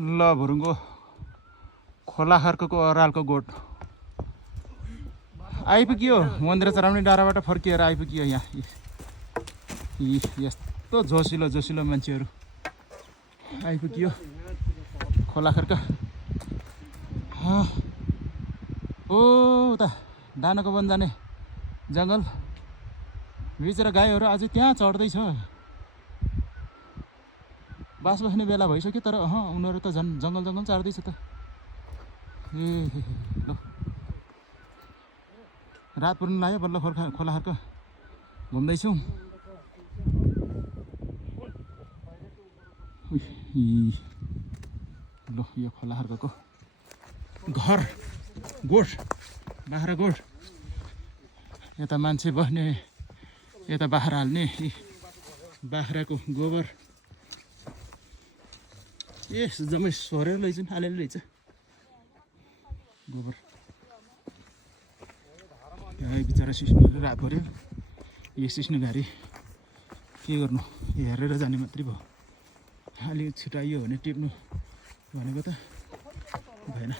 ल भुरुङको खोलाखर्कको अरालको गोठ आइपुग्यो। मन्दिर चढाउने डाँडाबाट फर्किएर आइपुग्यो। यहाँ यस्तो जोसिलो जोसिलो मान्छेहरू आइपुग्यो खोलाखर्क। ओ उता दानाको वन जाने जङ्गल बिचरा गाईहरू अझै त्यहाँ चढ्दैछ। बास बस्ने बेला भइसक्यो तर उनीहरू त झन् जङ्गल जङ्गल चढ्दैछ त। ए ल रात पर्नु लाग्यो बल्ल खोलाखर्क घुम्दैछौँ। ल यो खोलाखर्कको घर गोठ बाख्रा गोठ। यता मान्छे बस्ने यता बाख्रा हाल्ने बाख्राको गोबर जम्मै सोरेर लैजाउँ हालेर लैछ गोबर। बिचरा सिस्नुले रात पऱ्यो। यो सिस्नु घारी के गर्नु हेरेर जाने मात्रै भयो। अलिक छिटाइयो भने टिप्नु भनेको त भएन।